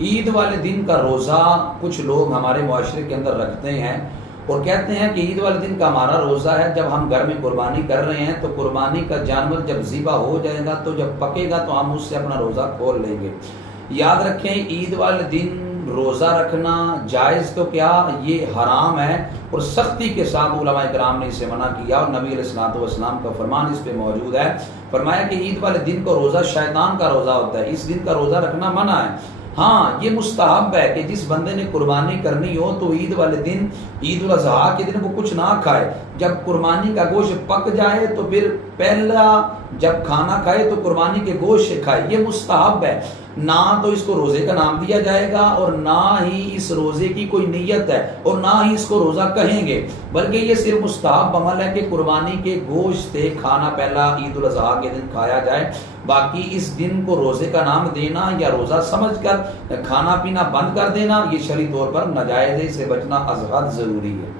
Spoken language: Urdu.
عید والے دن کا روزہ کچھ لوگ ہمارے معاشرے کے اندر رکھتے ہیں اور کہتے ہیں کہ عید والے دن کا ہمارا روزہ ہے، جب ہم گھر میں قربانی کر رہے ہیں تو قربانی کا جانور جب ذبح ہو جائے گا تو جب پکے گا تو ہم اس سے اپنا روزہ کھول لیں گے۔ یاد رکھیں عید والے دن روزہ رکھنا جائز تو کیا یہ حرام ہے، اور سختی کے ساتھ علماء کرام نے اسے منع کیا، اور نبی علیہ الصلوۃ والسلام کا فرمان اس پہ موجود ہے۔ فرمایا کہ عید والے دن کا روزہ شیطان کا روزہ ہوتا ہے، اس دن کا روزہ رکھنا منع ہے۔ ہاں یہ مستحب ہے کہ جس بندے نے قربانی کرنی ہو تو عید والے دن، عید الاضحیٰ کے دن وہ کچھ نہ کھائے، جب قربانی کا گوشت پک جائے تو پھر پہلا جب کھانا کھائے تو قربانی کے گوشت سے کھائے، یہ مستحب ہے۔ نہ تو اس کو روزے کا نام دیا جائے گا اور نہ ہی اس روزے کی کوئی نیت ہے اور نہ ہی اس کو روزہ کہیں گے، بلکہ یہ صرف مستحب عمل ہے کہ قربانی کے گوشت سے کھانا پہلا عید الاضحیٰ کے دن کھایا جائے۔ باقی اس دن کو روزے کا نام دینا یا روزہ سمجھ کر کھانا پینا بند کر دینا یہ شرعی طور پر ناجائز ہے، اسے بچنا از حد ضروری ہے۔